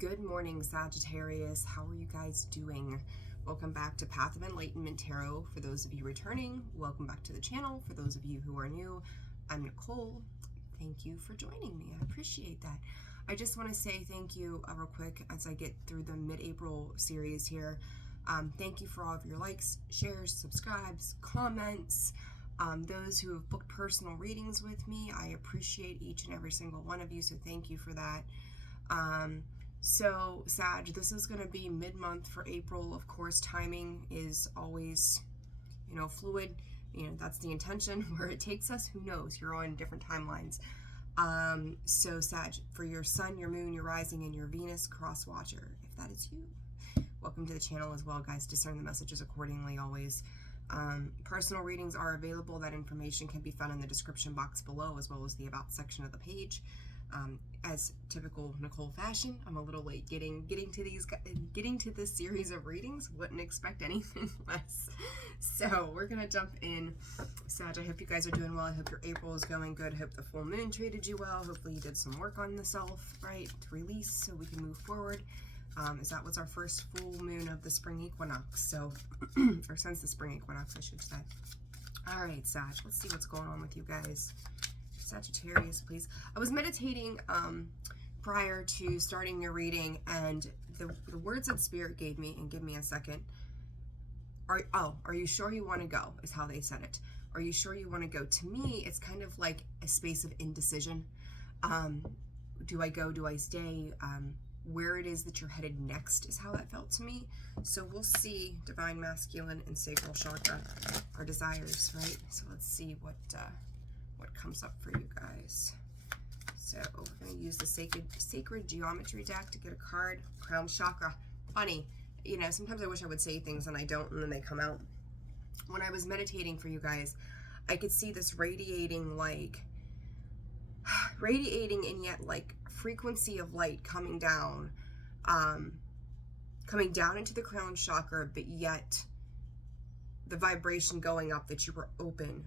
Good morning, Sagittarius. How are you guys doing? Welcome back to Path of Enlightenment Tarot. For those of you returning, welcome back to the channel. For those of you who are new, I'm Nicole. Thank you for joining me. I appreciate that. I just want to say thank you real quick as I get through the mid-April series here. Thank you for all of your likes, shares, subscribes, comments. Those who have booked personal readings with me, I appreciate each and every single one of you, so thank you for that. So Sag, this is going to be mid-month for April. Of course, timing is always, fluid. That's the intention. Where it takes us, who knows? You're on different timelines. So Sag, for your sun, your moon, your rising, and your Venus cross watcher, if that is you, welcome to the channel as well, guys. Discern the messages accordingly always. Personal readings are available. That information can be found in the description box below, as well as the about section of the page. As typical Nicole fashion, I'm a little late getting to this series of readings. Wouldn't expect anything less. So we're gonna jump in. Sag, I hope you guys are doing well. I hope your April is going good. I hope the full moon treated you well. Hopefully you did some work on the self, right, to release so we can move forward. As that was our first full moon of the spring equinox, so or since the spring equinox, I should say. All right, Sag, let's see what's going on with you guys. Sagittarius, please. I was meditating prior to starting your reading, and the words that Spirit gave me, and give me a second. Are you sure you want to go? Is how they said it. Are you sure you want to go? To me, it's kind of like a space of indecision. Do I go? Do I stay? Where it is that you're headed next is how that felt to me. So we'll see. Divine Masculine and Sacral Chakra, our desires, right? So let's see what comes up for you guys. So we're going to use the sacred geometry deck to get a card. Crown Chakra. Funny, sometimes I wish I would say things and I don't, and then they come out. When I was meditating for you guys, I could see this radiating and yet like frequency of light coming down into the crown chakra, but yet the vibration going up, that you were open.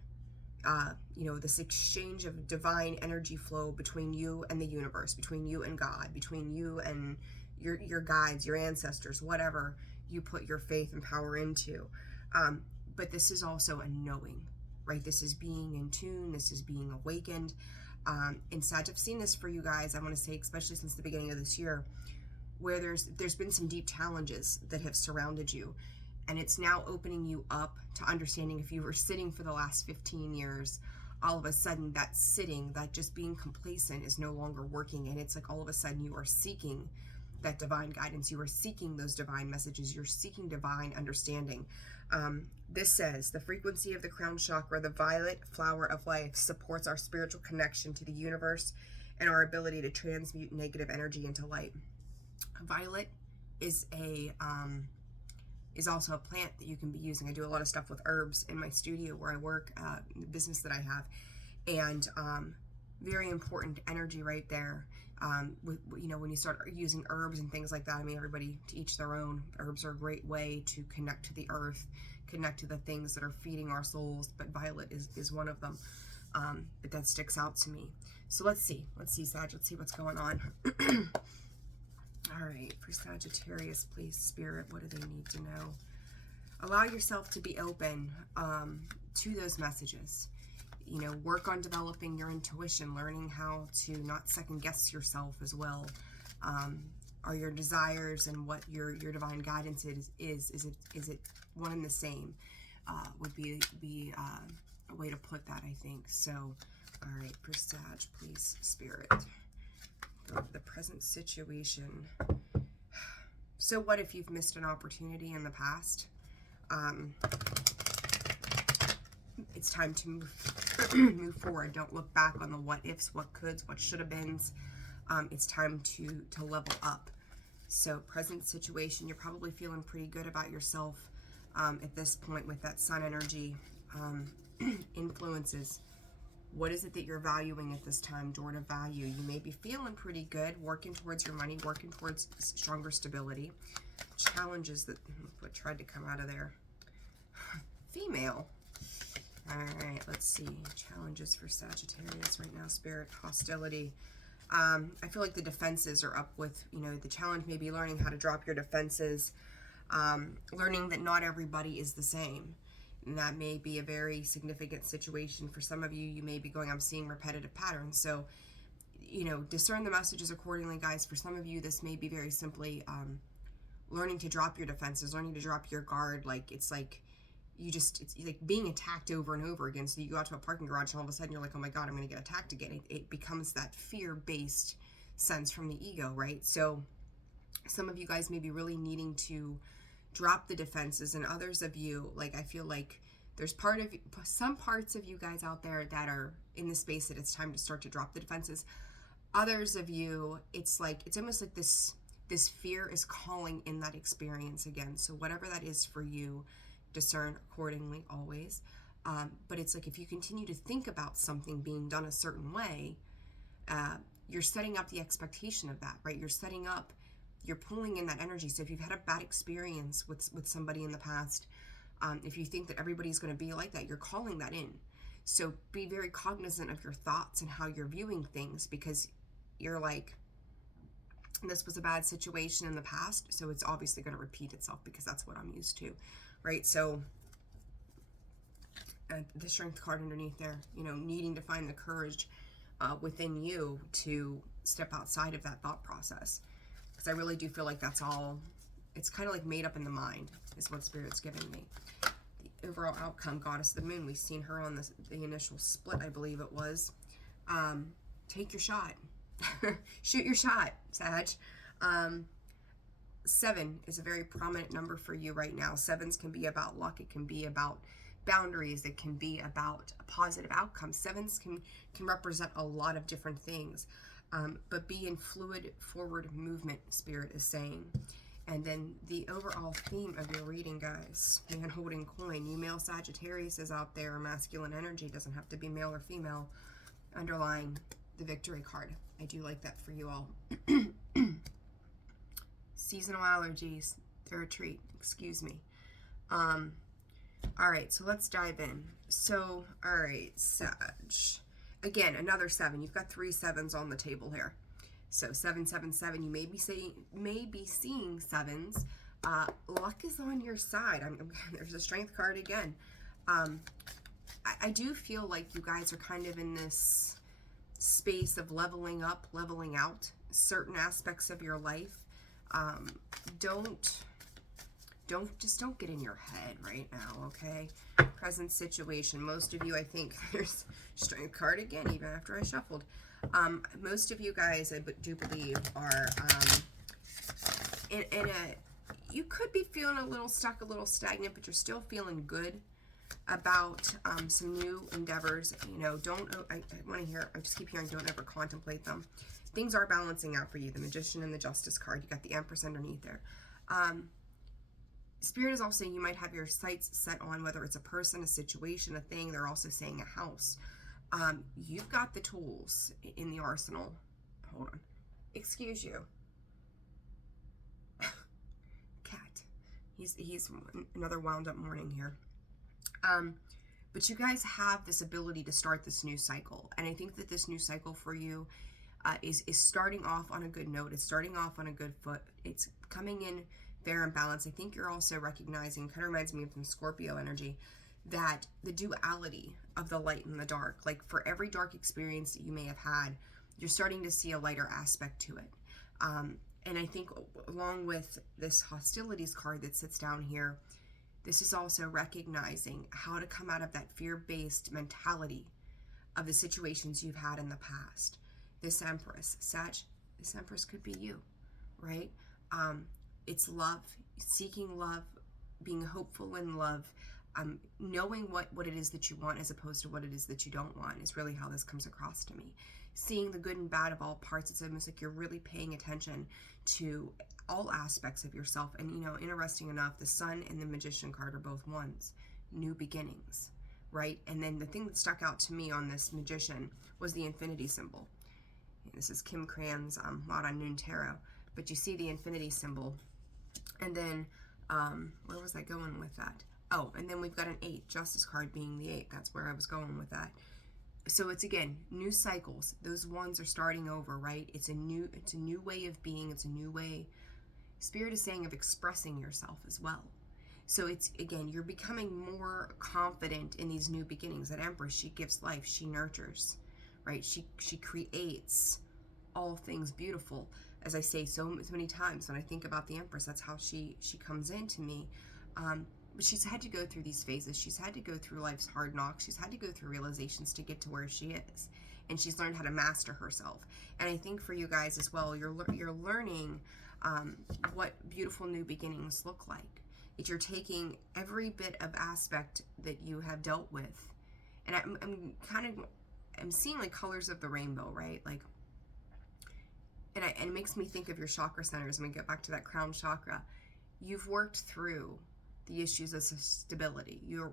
This exchange of divine energy flow between you and the universe, between you and God, between you and your guides, your ancestors, whatever you put your faith and power into. But this is also a knowing, right? This is being in tune. This is being awakened. In Sag, I've seen this for you guys, I want to say, especially since the beginning of this year, where there's been some deep challenges that have surrounded you. And it's now opening you up to understanding. If you were sitting for the last 15 years, all of a sudden that sitting, that just being complacent is no longer working. And it's like all of a sudden you are seeking that divine guidance. You are seeking those divine messages. You're seeking divine understanding. This says, the frequency of the crown chakra, the violet flower of life, supports our spiritual connection to the universe and our ability to transmute negative energy into light. Violet is also a plant that you can be using. I do a lot of stuff with herbs in my studio where I work, the business that I have, and very important energy right there. When you start using herbs and things like that, I mean, everybody to each their own. Herbs are a great way to connect to the earth, connect to the things that are feeding our souls, but violet is one of them. But that sticks out to me. So let's see, Sag, let's see what's going on. All right, for Sagittarius, please, Spirit, what do they need to know? Allow yourself to be open to those messages. Work on developing your intuition, learning how to not second guess yourself as well. Are your desires and what your divine guidance is it one and the same? Would be a way to put that, I think. So, all right, for Sag, please, Spirit. The present situation. So what if you've missed an opportunity in the past? It's time to move forward. Don't look back on the what ifs, what coulds, what should have beens. It's time to level up. So present situation, you're probably feeling pretty good about yourself at this point with that sun energy. Influences. What is it that you're valuing at this time? Door to value. You may be feeling pretty good, working towards your money, working towards stronger stability. Challenges that, what tried to come out of there? Female. All right, let's see. Challenges for Sagittarius right now. Spirit, hostility. I feel like the defenses are up with, you know, the challenge may be learning how to drop your defenses, learning that not everybody is the same. And that may be a very significant situation for some of you. You may be going, I'm seeing repetitive patterns. So, you know, discern the messages accordingly, guys. For some of you, this may be very simply learning to drop your defenses, learning to drop your guard. Like, it's like it's like being attacked over and over again. So you go out to a parking garage and all of a sudden you're like, oh my God, I'm going to get attacked again. It becomes that fear-based sense from the ego, right? So some of you guys may be really needing to drop the defenses, and others of you, like, I feel like there's some parts of you guys out there that are in the space that it's time to start to drop the defenses. Others of you, it's like, it's almost like this fear is calling in that experience again. So whatever that is for you, discern accordingly always. But it's like, if you continue to think about something being done a certain way, you're setting up the expectation of that, right? You're pulling in that energy. So if you've had a bad experience with somebody in the past, if you think that everybody's going to be like that, you're calling that in. So be very cognizant of your thoughts and how you're viewing things, because you're like, this was a bad situation in the past, so it's obviously going to repeat itself because that's what I'm used to, right? So the strength card underneath there, you know, needing to find the courage within you to step outside of that thought process. Because I really do feel like that's all, it's kind of like made up in the mind is what Spirit's giving me. The overall outcome, Goddess of the Moon, we've seen her on the initial split, I believe it was. Take your shot. Shoot your shot, Sag. 7 is a very prominent number for you right now. 7s can be about luck. It can be about boundaries. It can be about a positive outcome. 7s can represent a lot of different things. But be in fluid forward movement, Spirit is saying. And then the overall theme of your reading, guys, man holding coin. You male Sagittarius is out there, masculine energy, doesn't have to be male or female, underlying the victory card. I do like that for you all. Seasonal allergies, they're a treat, excuse me. All right, so let's dive in. So, all right, Sag. Again, another 7. You've got 3 7s on the table here. So 777, you may be seeing 7s. Luck is on your side. There's a strength card again. I do feel like you guys are kind of in this space of leveling up, leveling out certain aspects of your life. Don't get in your head right now, okay? Present situation. Most of you, I think, there's strength card again, even after I shuffled. Most of you guys, I do believe, are in a, you could be feeling a little stuck, a little stagnant, but you're still feeling good about some new endeavors. You know, I want to hear, I just keep hearing, don't ever contemplate them. Things are balancing out for you. The Magician and the Justice card. You got the Empress underneath there. Spirit is also saying you might have your sights set on whether it's a person, a situation, a thing. They're also saying a house. You've got the tools in the arsenal. Hold on. Excuse you. Cat. He's another wound up morning here. But you guys have this ability to start this new cycle. And I think that this new cycle for you is starting off on a good note. It's starting off on a good foot. It's coming in fair and balanced. I think you're also recognizing, kind of reminds me of some Scorpio energy, that the duality of the light and the dark, like for every dark experience that you may have had, you're starting to see a lighter aspect to it. And I think along with this hostilities card that sits down here, this is also recognizing how to come out of that fear-based mentality of the situations you've had in the past. This Empress, Sag, this Empress could be you, right? It's love, seeking love, being hopeful in love, knowing what it is that you want as opposed to what it is that you don't want is really how this comes across to me. Seeing the good and bad of all parts, it's almost like you're really paying attention to all aspects of yourself. And, you know, interesting enough, the Sun and the Magician card are both ones, new beginnings, right? And then the thing that stuck out to me on this Magician was the infinity symbol. This is Kim Cran's Lot on Noon Tarot. But you see the infinity symbol. And then, where was I going with that? Oh, and then we've got an 8, Justice card being the 8. That's where I was going with that. So it's, again, new cycles. Those ones are starting over, right? It's a new way of being. It's a new way, Spirit is saying, of expressing yourself as well. So it's, again, you're becoming more confident in these new beginnings. That Empress, she gives life, she nurtures, right? She creates all things beautiful. As I say so many times when I think about the Empress, that's how she comes into me. But she's had to go through these phases. She's had to go through life's hard knocks. She's had to go through realizations to get to where she is. And she's learned how to master herself. And I think for you guys as well, you're learning what beautiful new beginnings look like. That you're taking every bit of aspect that you have dealt with. And I'm seeing like colors of the rainbow, right? Like, and it makes me think of your chakra centers. I'm going to get back to that crown chakra. You've worked through the issues of stability. You're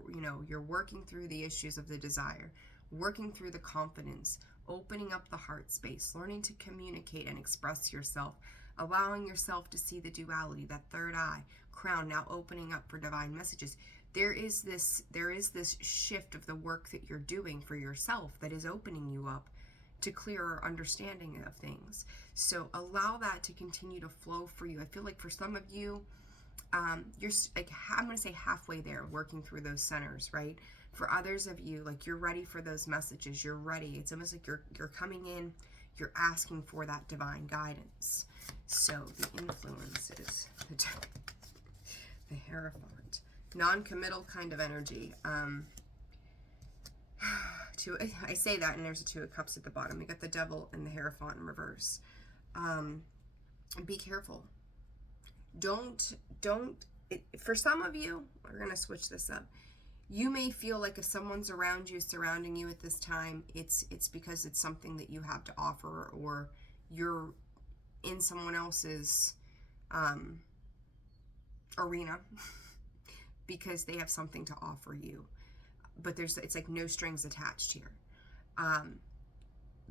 working through the issues of the desire, working through the confidence, opening up the heart space, learning to communicate and express yourself, allowing yourself to see the duality, that third eye, crown, now opening up for divine messages. There is this shift of the work that you're doing for yourself that is opening you up to clearer understanding of things. So allow that to continue to flow for you. I feel like for some of you, you're like, I'm going to say halfway there, working through those centers, right? For others of you, like, you're ready for those messages. You're ready. It's almost like you're coming in, you're asking for that divine guidance. So the influences, the Hierophant, non-committal kind of energy. I say that, and there's a Two of Cups at the bottom. We got the Devil and the Hierophant in reverse. Be careful. For some of you, we're going to switch this up. You may feel like if someone's around you, surrounding you at this time, it's because it's something that you have to offer, or you're in someone else's arena because they have something to offer you. But it's like no strings attached here.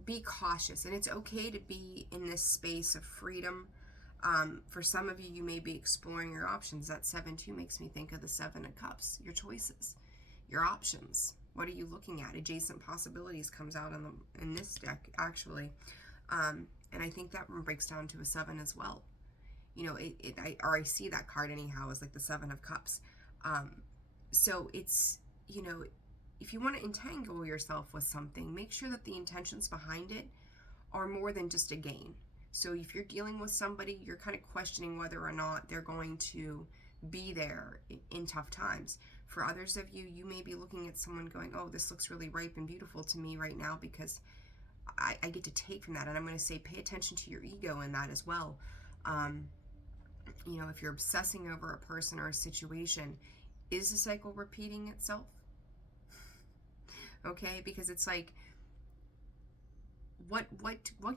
Be cautious, and it's okay to be in this space of freedom. For some of you, you may be exploring your options. That 7-2 makes me think of the 7 of Cups. Your choices, your options. What are you looking at? Adjacent possibilities comes out in this deck, actually. And I think that one breaks down to a 7 as well. I see that card anyhow as like the 7 of Cups. So it's, if you want to entangle yourself with something, make sure that the intentions behind it are more than just a gain. So if you're dealing with somebody, you're kind of questioning whether or not they're going to be there in tough times. For others of you, you may be looking at someone going, oh, this looks really ripe and beautiful to me right now because I get to take from that. And I'm going to say, pay attention to your ego in that as well. If you're obsessing over a person or a situation, is the cycle repeating itself? Okay, because it's like, what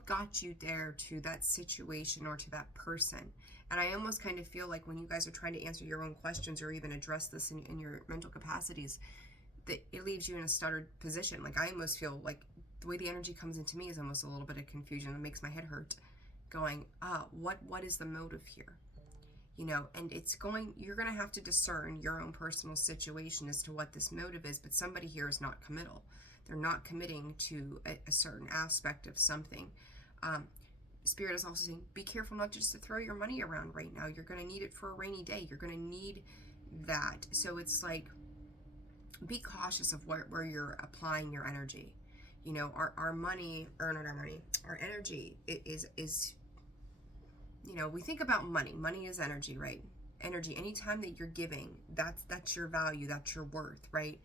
got you there to that situation or to that person? And I almost kind of feel like when you guys are trying to answer your own questions or even address this in your mental capacities, that it leaves you in a stuttered position. Like, I almost feel like the way the energy comes into me is almost a little bit of confusion. It makes my head hurt, going, what is the motive here? And you're going to have to discern your own personal situation as to what this motive is, but somebody here is not committal. They're not committing to a certain aspect of something. Spirit is also saying, be careful not just to throw your money around right now. You're going to need it for a rainy day. You're going to need that. So it's like, be cautious of where you're applying your energy. Our money, or not our money, our energy is we think about money. Money is energy, right? Energy. Anytime that you're giving, that's your value, that's your worth, right?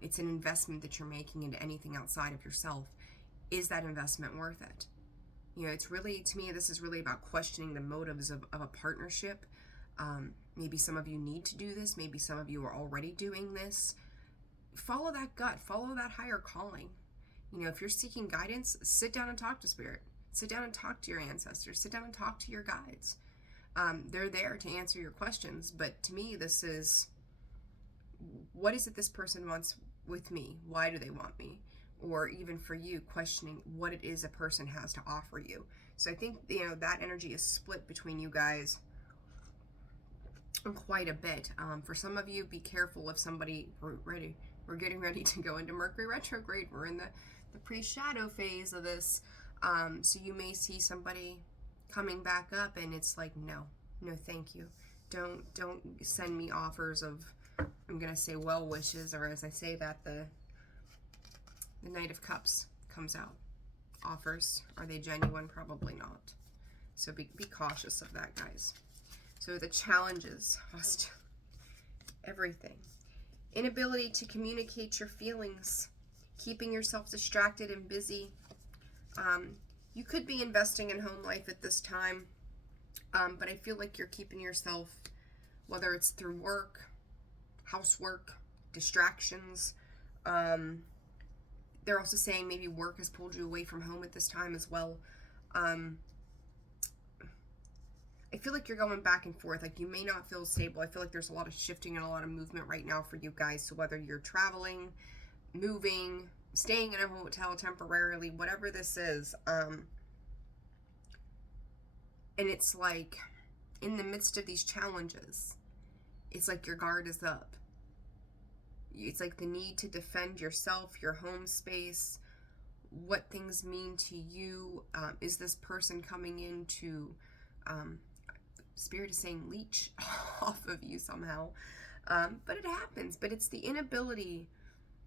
It's an investment that you're making into anything outside of yourself. Is that investment worth it? It's really, to me, this is really about questioning the motives of a partnership. Maybe some of you need to do this. Maybe some of you are already doing this. Follow that gut. Follow that higher calling. If you're seeking guidance, sit down and talk to Spirit. Sit down and talk to your ancestors. Sit down and talk to your guides. They're there to answer your questions. But to me, this is, what is it this person wants with me? Why do they want me? Or even for you, questioning what it is a person has to offer you. So I think, that energy is split between you guys quite a bit. For some of you, be careful if somebody, we're getting ready to go into Mercury retrograde. We're in the pre-shadow phase of this. So you may see somebody coming back up and it's like, no, thank you. Don't send me offers of, I'm going to say well wishes, or as I say that, the Knight of Cups comes out. Offers, are they genuine? Probably not. So be cautious of that, guys. So the challenges, everything. Inability to communicate your feelings, keeping yourself distracted and busy. You could be investing in home life at this time, but I feel like you're keeping yourself, whether it's through work, housework, distractions. They're also saying maybe work has pulled you away from home at this time as well. I feel like you're going back and forth. Like you may not feel stable. I feel like there's a lot of shifting and a lot of movement right now for you guys. So whether you're traveling, moving, staying in a hotel temporarily, whatever this is, and it's like in the midst of these challenges, it's like your guard is up. It's like the need to defend yourself, your home space, what things mean to you. Is this person coming in to, Spirit is saying, leech off of you somehow? But it happens. But it's the inability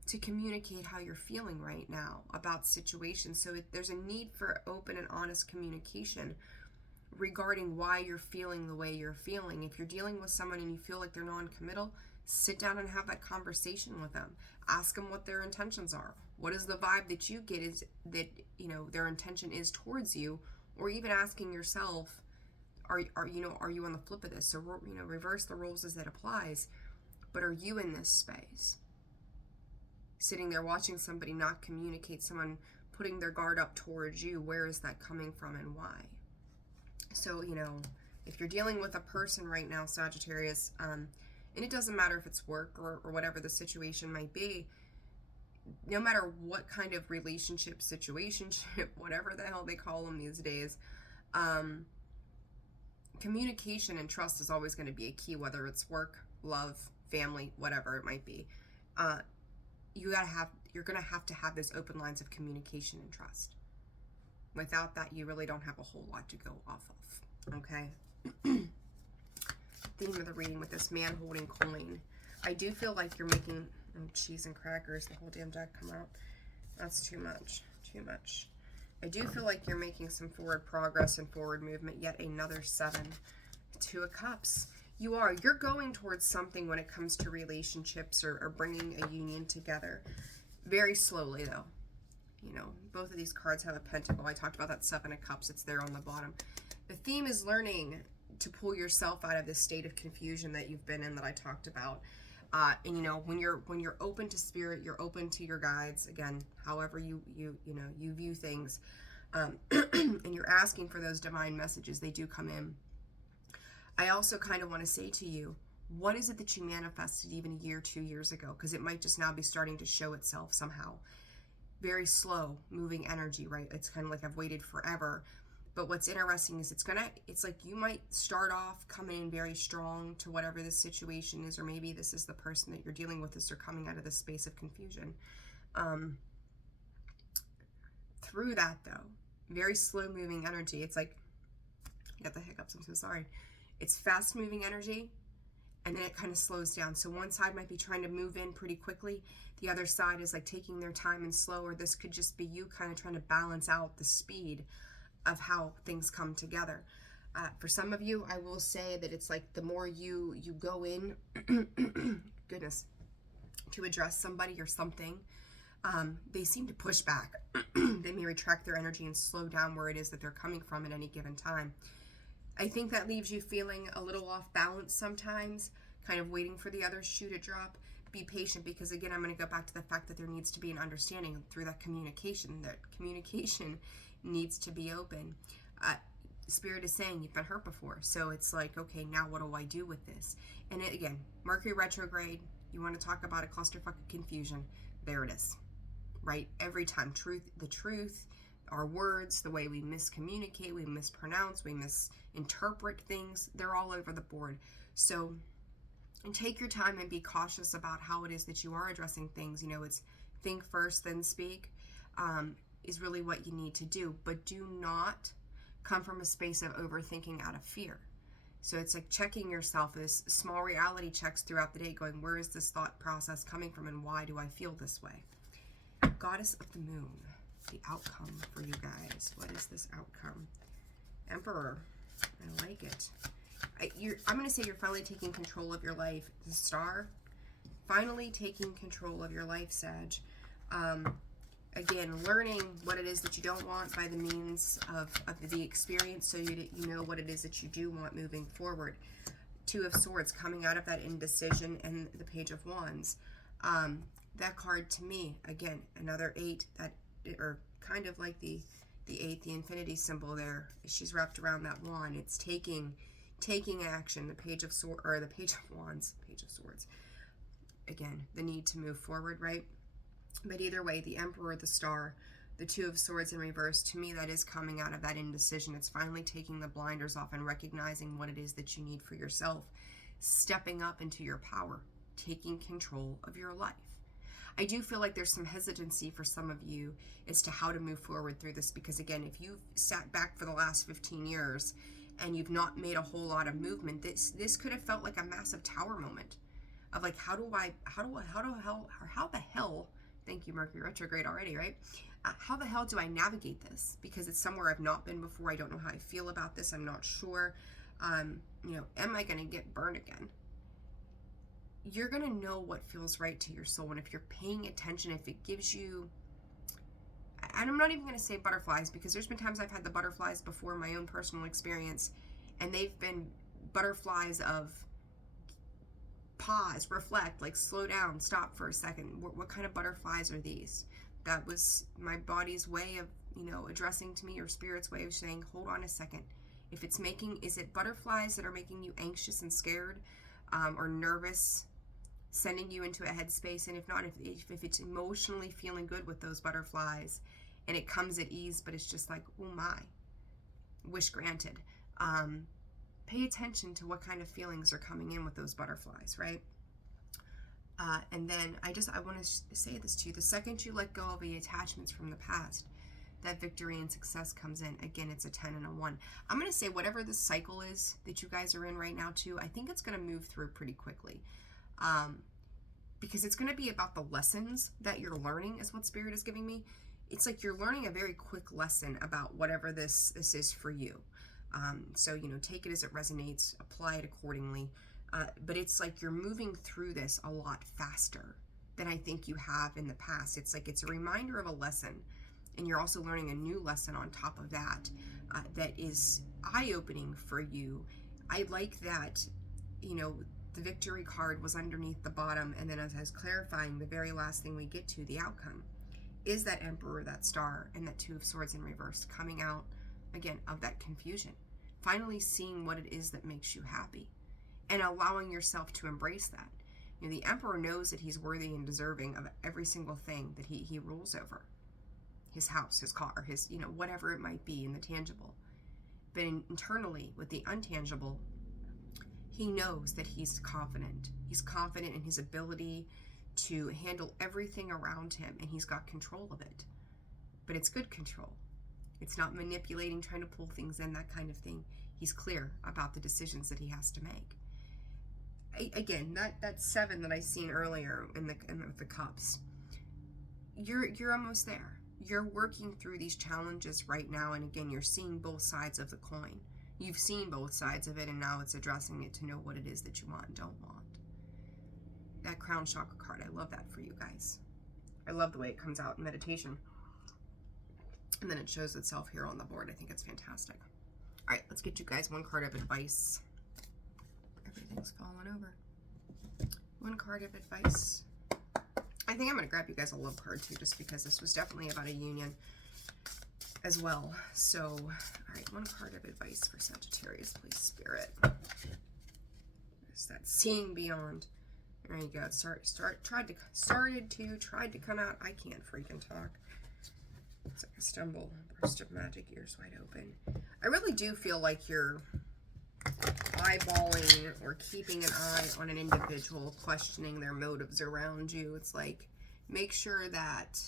to communicate how you're feeling right now about situations. So there's a need for open and honest communication regarding why you're feeling the way you're feeling. If you're dealing with someone and you feel like they're non-committal, sit down and have that conversation with them. Ask them what their intentions are. What is the vibe that you get is that, their intention is towards you, or even asking yourself, are you on the flip of this? So, reverse the roles as it applies, but are you in this space? Sitting there watching somebody not communicate, someone putting their guard up towards you, where is that coming from and why? So, if you're dealing with a person right now, Sagittarius, and it doesn't matter if it's work or whatever the situation might be, no matter what kind of relationship, situationship, whatever the hell they call them these days, communication and trust is always going to be a key, whether it's work, love, family, whatever it might be. You're going to have those open lines of communication and trust. Without that, you really don't have a whole lot to go off of. Okay. Theme of the reading with this man holding coin. I do feel like you're making cheese and crackers. The whole damn deck come out. That's too much. I do feel like you're making some forward progress and forward movement. Yet another 7. 2 of Cups. You're going towards something when it comes to relationships or bringing a union together. Very slowly, though. Both of these cards have a pentacle. I talked about that 7 of Cups. It's there on the bottom. The theme is learning to pull yourself out of this state of confusion that you've been in, that I talked about. And when you're open to spirit, you're open to your guides, again, however you view things, and you're asking for those divine messages, they do come in. I also kind of want to say to you, what is it that you manifested even a year, 2 years ago? Because it might just now be starting to show itself somehow. Very slow moving energy, right? It's kind of like I've waited forever. But what's interesting is it's like you might start off coming in very strong to whatever this situation is, or maybe this is the person that you're dealing with as they're coming out of this space of confusion. Through that, though, very slow moving energy. It's like, I got the hiccups, I'm so sorry. It's fast moving energy, and then it kind of slows down. So one side might be trying to move in pretty quickly. The other side is like taking their time and slow, or this could just be you kind of trying to balance out the speed of how things come together. For some of you, I will say that it's like the more you go in, goodness, to address somebody or something, they seem to push back. They may retract their energy and slow down where it is that they're coming from at any given time. I think that leaves you feeling a little off balance sometimes, kind of waiting for the other shoe to drop. Be patient, because again, I'm going to go back to the fact that there needs to be an understanding through that communication. That communication needs to be open. Spirit is saying you've been hurt before, so it's like, okay, now what do I do with this? And again, Mercury retrograde, you want to talk about a clusterfuck of confusion, there it is, right? Every time. The truth, our words, the way we miscommunicate, we mispronounce, we misinterpret things, they're all over the board. So, and take your time and be cautious about how it is that you are addressing things. It's think first, then speak. is really what you need to do. But do not come from a space of overthinking out of fear. So it's like checking yourself, this small reality checks throughout the day, going, where is this thought process coming from and why do I feel this way? Goddess of the Moon, the outcome for you guys. What is this outcome? Emperor, I like it. I'm going to say you're finally taking control of your life. The Star, finally taking control of your life, Sag. Again, learning what it is that you don't want by the means of the experience, so you know what it is that you do want moving forward. Two of Swords, coming out of that indecision, and the Page of Wands. That card to me, again, another 8, that, or kind of like the 8, the infinity symbol there. She's wrapped around that wand. It's taking action. The Page of Swords, or the Page of Wands, Page of Swords. Again, the need to move forward, right? But either way, the Emperor, the Star, the Two of Swords in reverse, to me that is coming out of that indecision. It's finally taking the blinders off and recognizing what it is that you need for yourself, stepping up into your power, taking control of your life. I do feel like there's some hesitancy for some of you as to how to move forward through this, because again, if you've sat back for the last 15 years and you've not made a whole lot of movement, this could have felt like a massive tower moment of like, how the hell, thank you, Mercury retrograde already, right? How the hell do I navigate this? Because it's somewhere I've not been before. I don't know how I feel about this. I'm not sure. Am I going to get burned again? You're going to know what feels right to your soul. And if you're paying attention, if it gives you, and I'm not even going to say butterflies, because there's been times I've had the butterflies before in my own personal experience, and they've been butterflies of pause, reflect, like slow down, stop for a second. What kind of butterflies are these? That was my body's way of, addressing to me, or spirit's way of saying, hold on a second. If it's is it butterflies that are making you anxious and scared, or nervous, sending you into a headspace? And if not, if it's emotionally feeling good with those butterflies and it comes at ease, but it's just like, oh my, wish granted. Pay attention to what kind of feelings are coming in with those butterflies, right? And then I want to say this to you. The second you let go of the attachments from the past, that victory and success comes in. Again, it's a 10 and a 1. I'm going to say whatever the cycle is that you guys are in right now too, I think it's going to move through pretty quickly. Because it's going to be about the lessons that you're learning, is what Spirit is giving me. It's like you're learning a very quick lesson about whatever this is for you. So, take it as it resonates, apply it accordingly. But it's like you're moving through this a lot faster than I think you have in the past. It's like it's a reminder of a lesson, and you're also learning a new lesson on top of that, that is eye-opening for you. I like that, the victory card was underneath the bottom, and then as I was clarifying, the very last thing we get to, the outcome, is that Emperor, that Star, and that Two of Swords in reverse, coming out, again, of that confusion. Finally seeing what it is that makes you happy, and allowing yourself to embrace that. The Emperor knows that he's worthy and deserving of every single thing that he rules over. His house, his car, his, whatever it might be in the tangible. But internally, with the untangible, he knows that he's confident. He's confident in his ability to handle everything around him, and he's got control of it. But it's good control. It's not manipulating, trying to pull things in, that kind of thing. He's clear about the decisions that he has to make. Again, that 7 that I seen earlier in the cups, you're almost there. You're working through these challenges right now, and again, you're seeing both sides of the coin. You've seen both sides of it, and now it's addressing it to know what it is that you want and don't want. That crown chakra card, I love that for you guys. I love the way it comes out in meditation. And then it shows itself here on the board. I think it's fantastic. All right, let's get you guys one card of advice. Everything's falling over. One card of advice. I think I'm going to grab you guys a love card too, just because this was definitely about a union as well. So, all right, one card of advice for Sagittarius, please, Spirit. There's that seeing beyond. There you go. Tried to come out. I can't freaking talk. It's like a stumble, burst of magic, ears wide open. I really do feel like you're eyeballing or keeping an eye on an individual, questioning their motives around you. It's like, make sure that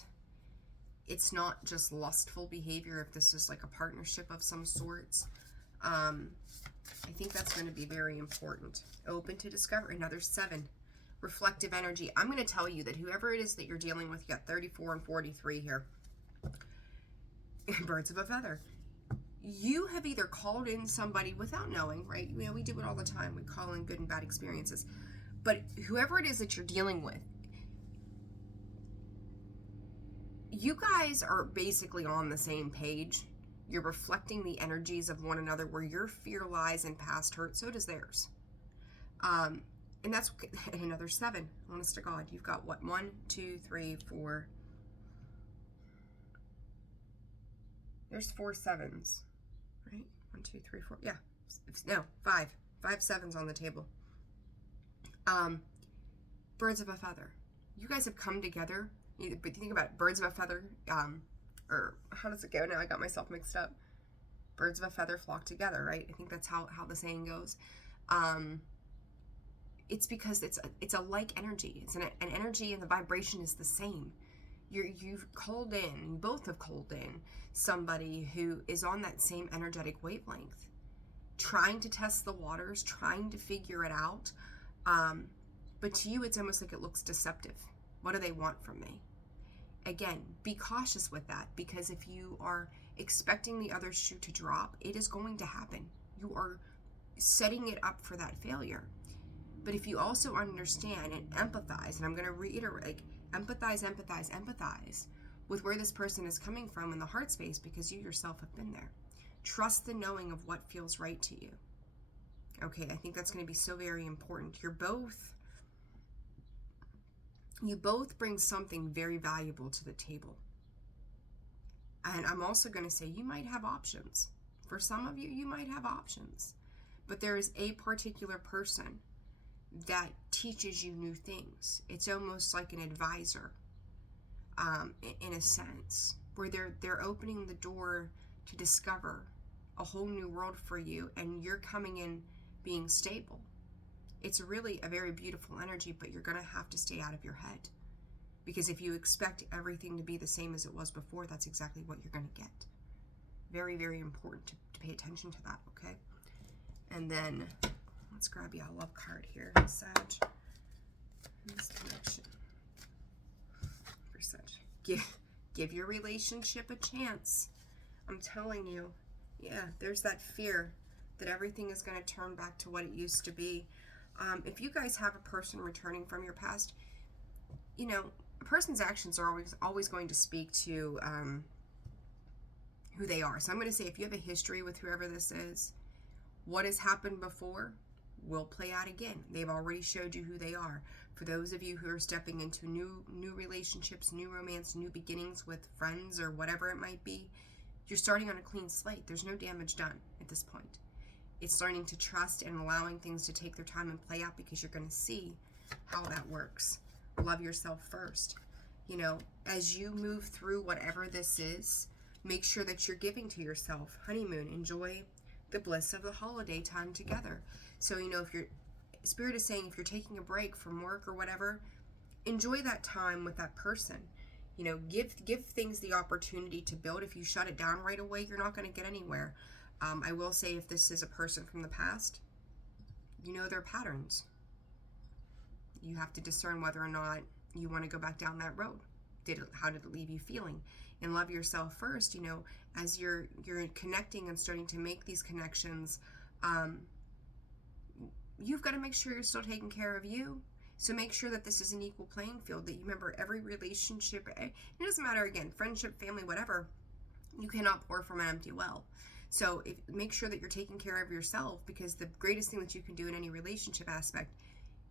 it's not just lustful behavior if this is like a partnership of some sorts. I think that's going to be very important. Open to discover. Another 7. Reflective energy. I'm going to tell you that whoever it is that you're dealing with, you got 34 and 43 here. Birds of a feather. You have either called in somebody without knowing, right? You know, we do it all the time. We call in good and bad experiences. But whoever it is that you're dealing with, you guys are basically on the same page. You're reflecting the energies of one another. Where your fear lies in past hurt, so does theirs. And that's another 7. Honest to God, you've got what? 1, 2, 3, 4. There's 4 7s, right? 1, 2, 3, 4. Yeah, no, 5. 5 7s on the table. Birds of a feather. You guys have come together. But think about it, birds of a feather, or how does it go now? I got myself mixed up. Birds of a feather flock together, right? I think that's how the saying goes. It's because it's a like energy. It's an energy, and the vibration is the same. You've called in, you both have called in somebody who is on that same energetic wavelength, trying to test the waters, trying to figure it out. But to you, it's almost like it looks deceptive. What do they want from me? Again, be cautious with that, because if you are expecting the other shoe to drop, it is going to happen. You are setting it up for that failure. But if you also understand and empathize, and I'm going to reiterate, empathize with where this person is coming from in the heart space, because you yourself have been there. Trust the knowing of what feels right to you. Okay, I think that's going to be so very important. You both bring something very valuable to the table. And I'm also going to say you might have options. For some of you, you might have options. But there is a particular person that teaches you new things. It's almost like an advisor, in a sense, where they're opening the door to discover a whole new world for you, and you're coming in being stable. It's really a very beautiful energy, but you're going to have to stay out of your head. Because if you expect everything to be the same as it was before, that's exactly what you're going to get. Very, very important to pay attention to that, okay? And then, let's grab you a love card here, Sag. This connection. For Sag. Give your relationship a chance. I'm telling you. Yeah, there's that fear that everything is going to turn back to what it used to be. If you guys have a person returning from your past, you know, a person's actions are always going to speak to who they are. So I'm going to say, if you have a history with whoever this is, what has happened before will play out again. They've already showed you who they are. For those of you who are stepping into new relationships, new romance, new beginnings with friends or whatever it might be, you're starting on a clean slate. There's no damage done at this point. It's learning to trust and allowing things to take their time and play out, because you're going to see how that works. Love yourself first. You know, as you move through whatever this is, make sure that you're giving to yourself. Honeymoon, enjoy the bliss of the holiday time together. So, you know, if your Spirit is saying, if you're taking a break from work or whatever, enjoy that time with that person. You know, give things the opportunity to build. If you shut it down right away, you're not going to get anywhere. I will say, if this is a person from the past, you know their patterns. You have to discern whether or not you want to go back down that road. How did it leave you feeling? And love yourself first. You know, as you're connecting and starting to make these connections, you've got to make sure you're still taking care of you. So make sure that this is an equal playing field, that you remember every relationship, it doesn't matter, again, friendship, family, whatever, you cannot pour from an empty well. So make sure that you're taking care of yourself, because the greatest thing that you can do in any relationship aspect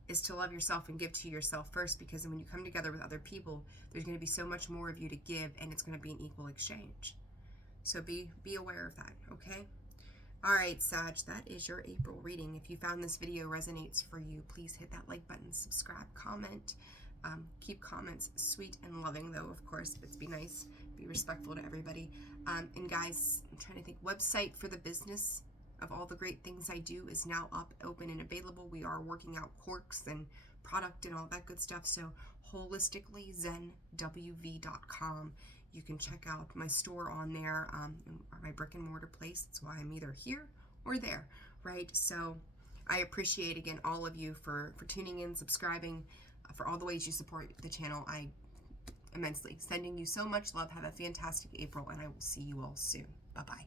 is to love yourself and give to yourself first, because when you come together with other people, there's going to be so much more of you to give, and it's going to be an equal exchange. So be aware of that, okay? All right, Sag, that is your April reading. If you found this video resonates for you, please hit that like button, subscribe, comment. Keep comments sweet and loving, though, of course. Let's be nice, be respectful to everybody. And guys, I'm trying to think, website for the business of all the great things I do is now up, open, and available. We are working out corks and product and all that good stuff. So holistically zenwv.com. You can check out my store on there, my brick and mortar place. That's why I'm either here or there, right? So I appreciate, again, all of you for tuning in, subscribing, for all the ways you support the channel. I immensely sending you so much love. Have a fantastic April, and I will see you all soon. Bye-bye.